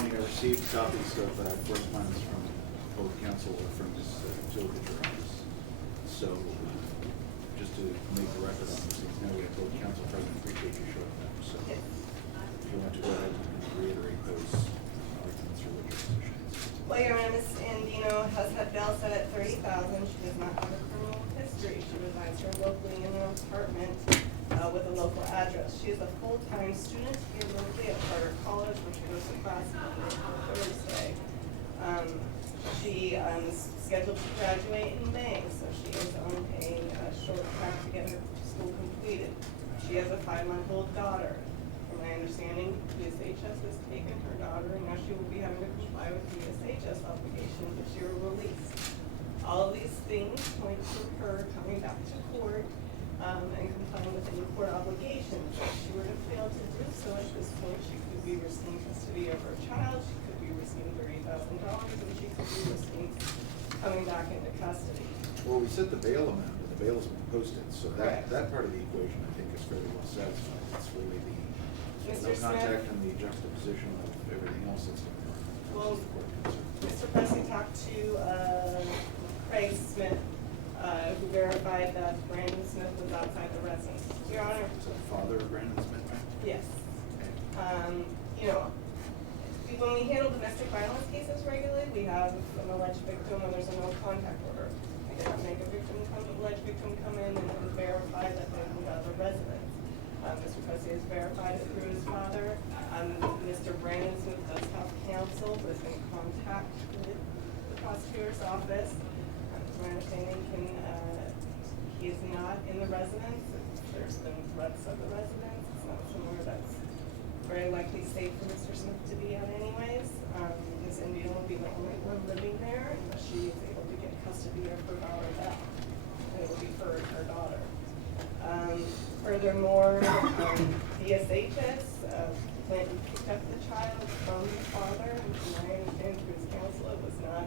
morning I received copies of correspondence from both council from Ms. Tilliger office. So just to make the record on this, since now we have both council present, appreciate you showing up. So if you want to go ahead and reiterate those arguments or what your position is. Well, Your Honor, Ms. Andino has had bail set at $30,000. She does not have a criminal history. She resides here locally in an apartment with a local address. She is a full-time student here locally at Carter College, where she goes to class Monday through Thursday. She is scheduled to graduate in May, so she is on a short track to get her school completed. She has a 5-month-old daughter. From my understanding, USHS has taken her daughter, and now she will be having to comply with USHS obligations if she were released. All of these things point to her coming back to court and complying with any court obligations. If she were to fail to do so at this point, she could be risking custody of her child, she could be risking $30,000, and she could be risking coming back into custody. Well, we set the bail amount, and the bail has been posted, so Correct. that part of the equation I think is fairly well satisfied. It's really the Mr. no contact Smith? and the juxtaposition of everything else that's going on. Well, As the court concerned. Mr. Presley talked to Craig Smith, who verified that Brandon Smith was outside the residence. Your Honor. Is that the father of Brandon Smith, right? Yes. Okay. You know, when we handle domestic violence cases regularly, we have an alleged victim and there's a no contact order. We cannot make a alleged victim come in and verify that they moved out of the residence. Mr. Presley has verified it through his father. Mr. Brandon Smith does have counsel, but is in contact with the prosecutor's office. My understanding, he is not in the residence. There's been threats of the residence. It's not somewhere that's very likely safe for Mr. Smith to be at anyways. Ms. Andino will be the only one living there unless she is able to get custody of her daughter back. And it will be her daughter. Furthermore, DSHS went and picked up the child from the father, and from my understanding through his counsel, it was not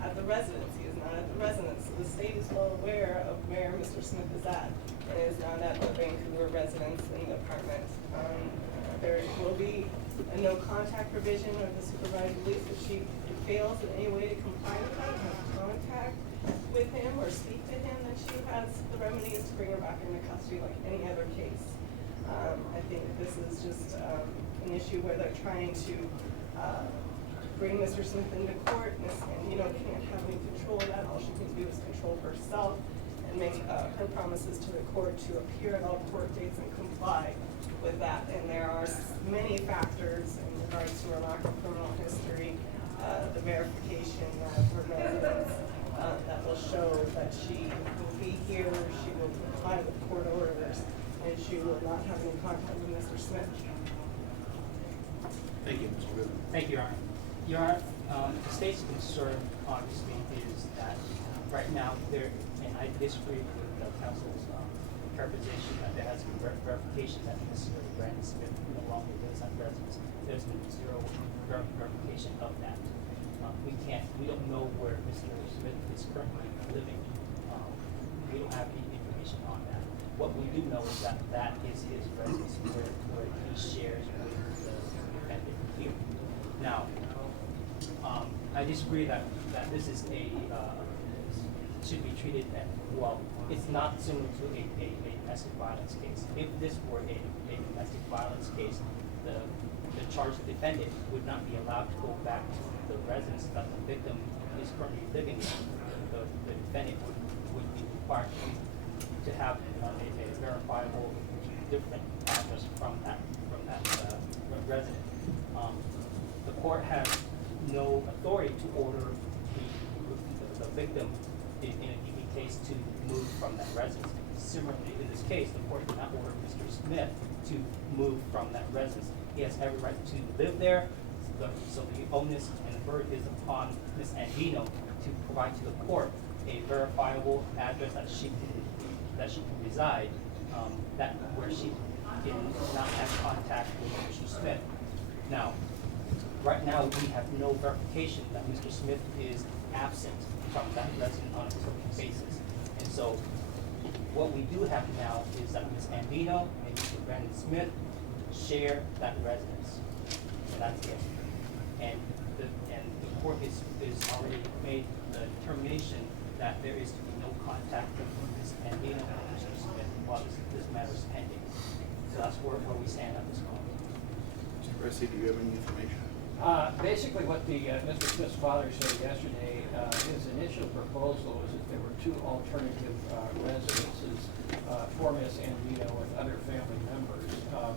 at the residence. He is not at the residence. So the state is well aware of where Mr. Smith is at, and is not at the Vancouver residence in the apartment. There will be a no contact provision of the supervised release if she fails in any way to comply with that, have contact with him or speak to him, then she has the remedies to bring her back into custody like any other case. I think this is just an issue where they're trying to bring Mr. Smith into court, and can't have any control of that. All she can do is control herself and make her promises to the court to appear at all court dates and comply with that. And there are many factors in regards to her lack of criminal history, the verification of her residence, that will show that she will be here, she will comply with court orders, and she will not have any contact with Mr. Smith. Thank you, Mr. Goodman. Thank you, Your Honor. Your Honor, the state's concern, obviously, is that right now and I disagree with the counsel's interpretation that there has been verification that Mr. Brandon Smith no longer lives at residence. There's been zero verification of that. We don't know where Mr. Smith is currently living. We don't have any information on that. What we do know is that that is his residence where he shares with the defendant here. Now, I disagree that this is should be treated as, well, it's not similar to a domestic violence case. If this were a domestic violence case, the charged defendant would not be allowed to go back to the residence that the victim is currently living in. The defendant would be required to have a verifiable different address from that resident. The court has no authority to order the victim in a DV case to move from that residence. Similarly, in this case, the court did not order Mr. Smith to move from that residence. He has every right to live there, so the onus and the burden is upon Ms. Andino to provide to the court a verifiable address that she can reside, that where she can not have contact with Mr. Smith. Now, right now we have no verification that Mr. Smith is absent from that residence on a permanent basis. And so what we do have now is that Ms. Andino and Mr. Brandon Smith share that residence. And that's it. And made the determination that there is to be no contact from Ms. Andino and Mr. Smith while this matter is pending. So that's where we stand at this moment. Mr. Pressley, do you have any information? Basically, what the Mr. Smith's father said yesterday, his initial proposal was that there were two alternative residences for Miss Andino with other family members.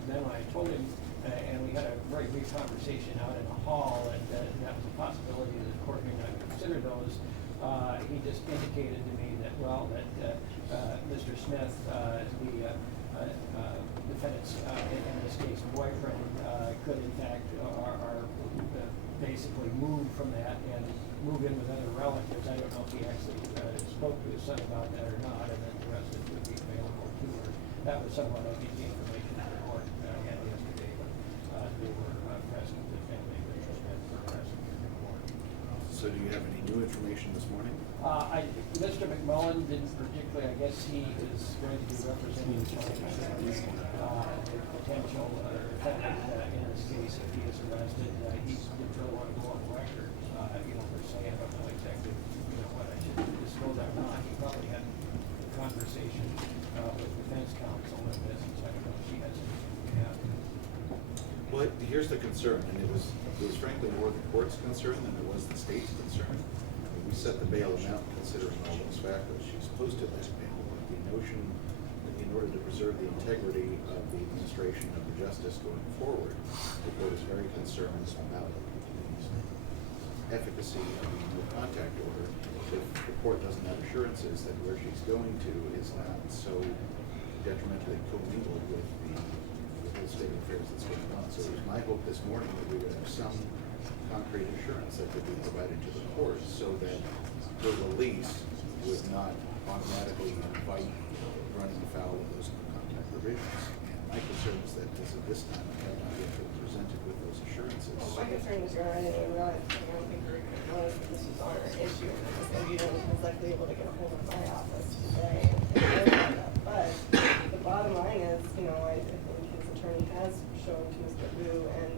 Then when I told him, and we had a very brief conversation out in the hall, and that was a possibility that the court may not consider those, he just indicated to me that, well, that Mr. Smith, the defendant's, in this case, boyfriend, could in fact, basically move from that and move in with other relatives. I don't know if he actually spoke to his son about that or not, and then the rest of it would be available to her. That was somewhat, I think, the information that the court had yesterday, but they were present, the family were present in the court. So do you have any new information this morning? Mr. McMullen didn't particularly, I guess he is going to be representing the potential defendant in this case if he is arrested. He didn't really want to go on record, per se. I don't know exactly, what I should disclose or not. He probably had a conversation with defense counsel on this, and so I don't know if she has anything to add. Well, here's the concern, and it was frankly more the court's concern than it was the state's concern. We set the bail amount considering all those factors. She's posted that bail. The notion that in order to preserve the integrity of the administration of the justice going forward, the court is very concerned about the efficacy of the no contact order. If the court doesn't have assurances that where she's going to is not so detrimentally commingled with the whole state of affairs that's going on. So it was my hope this morning that we would have some concrete assurance that could be provided to the court so that her release would not automatically invite running afoul of those no-contact provisions. And my concern is that as of this time, I have not yet been presented with those assurances. Well, my concern is I didn't realize, I don't think we realized that this was our issue. And you was likely able to get a hold of my office today and know that. But the bottom line is, I think his attorney has shown to Mr. Wu and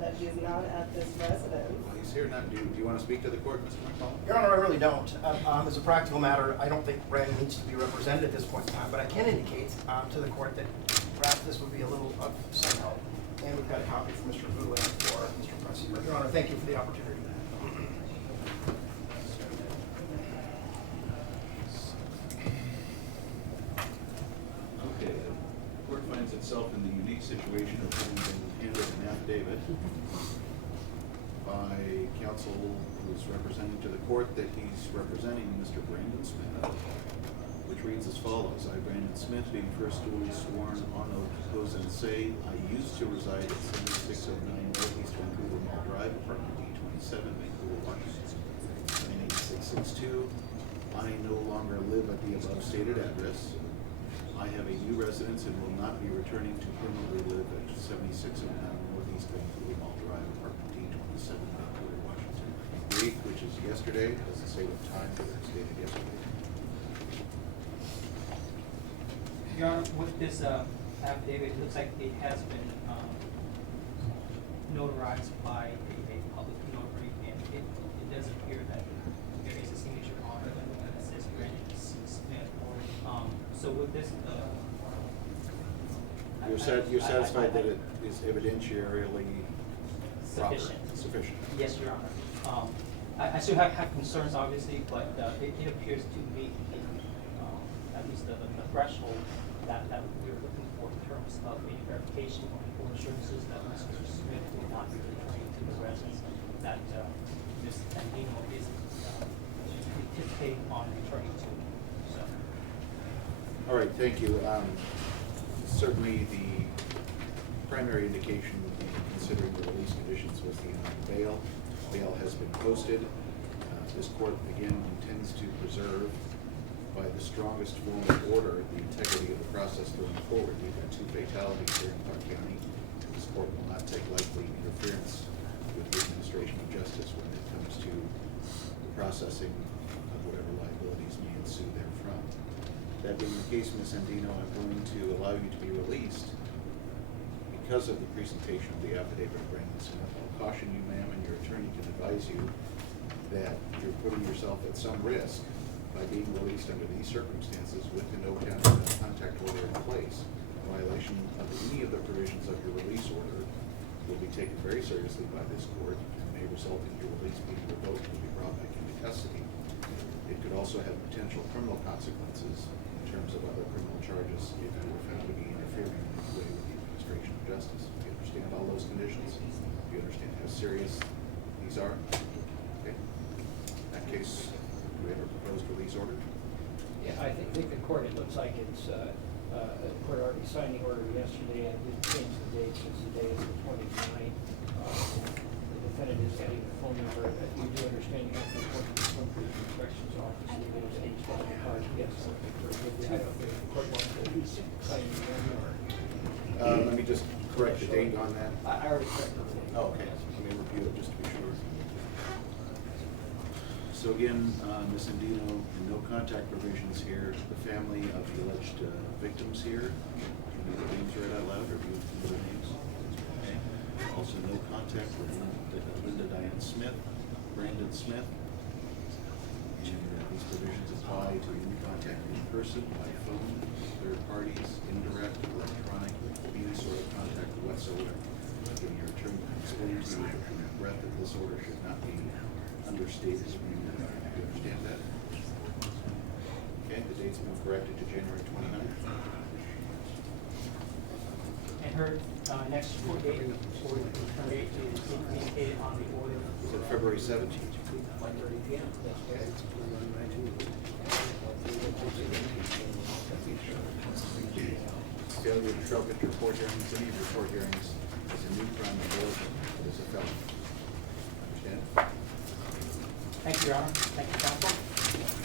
that he is not at this residence. Well, he's here now. Do you want to speak to the court, Mr. McCollum? Your Honor, I really don't. As a practical matter, I don't think Brandon needs to be represented at this point in time, but I can indicate to the court that perhaps this would be a little of some help. And we've got a copy for Mr. Wu and for Mr. Pressley. But Your Honor, thank you for the opportunity. Okay, the court finds itself in the unique situation of having been handed an affidavit by counsel who is representing to the court that he's representing Mr. Brandon Smith, which reads as follows. I, Brandon Smith, being first duly sworn on oath, propose and say, I used to reside at 7609 Northeast Vancouver Mall Drive, apartment D27, Vancouver, Washington, 98662. I no longer live at the above stated address. I have a new residence and will not be returning to permanently live at 7609 Northeast Vancouver Mall Drive, apartment D27, Vancouver, Washington. Date, which is yesterday, doesn't say what time, but it's dated yesterday. Your Honor, with this affidavit, it looks like it has been notarized by a public notary, and it does appear that there is a signature on it that says Brandon C. Smith. So with this, You're satisfied that it is evidentiarily proper? Sufficient. Yes, Your Honor. I still have concerns, obviously, but it appears to meet at least the threshold that we're looking for in terms of any verification or assurances that Mr. Smith will not be returning to the residence, that Ms. Andino is anticipating on returning to. So. All right, thank you. Certainly the primary indication in considering the release conditions was the amount of bail. Bail has been posted. This court, again, intends to preserve by the strongest form of order the integrity of the process going forward. We've had 2 fatalities here in Park County. This court will not take lightly interference with the administration of justice when it comes to the processing of whatever liabilities may ensue therefrom. That being the case, Ms. Andino, I'm going to allow you to be released because of the presentation of the affidavit of Brandon Smith. I'll caution you, ma'am, and your attorney can advise you that you're putting yourself at some risk by being released under these circumstances with the no contact order in place. Violation of any of the provisions of your release order will be taken very seriously by this court and may result in your release being revoked and be brought back into custody. It could also have potential criminal consequences in terms of other criminal charges if you were found to be interfering in any way with the administration of justice. Do you understand all those conditions? Do you understand how serious these are? Okay. In that case, do we have a proposed release order? Yeah, I think the court, it looks like it's, the court already signed the order yesterday. I did change the date since the day is the 29th. The defendant is getting the phone number. You do understand you have to report to the home police inspections office. You get his age, phone card. Yes, I don't think the court wants to sign it again or. Let me just correct the date on that. I already corrected the date. Oh, okay. Let me review it just to be sure. So again, Ms. Andino, no contact provisions here. The family of the alleged victims here. Do you need the names read out loud, or do you know the names? Okay. Also, no contact with Linda Diane Smith, Brandon Smith. And these provisions apply to any contact in person, by phone, third parties, indirect, electronic, any sort of contact whatsoever. Again, your attorney explained to you in breath that this order should not be understated. Do you understand that? Okay, the date's been corrected to January 29th. And her next court date for her date is indicated on the order. Is it February 17th? 1:30 p.m. That's correct. Failure to show up at your court hearings, any of your court hearings, is a new crime of origin. It is a felony. Understand? Thank you, Your Honor. Thank you, counsel.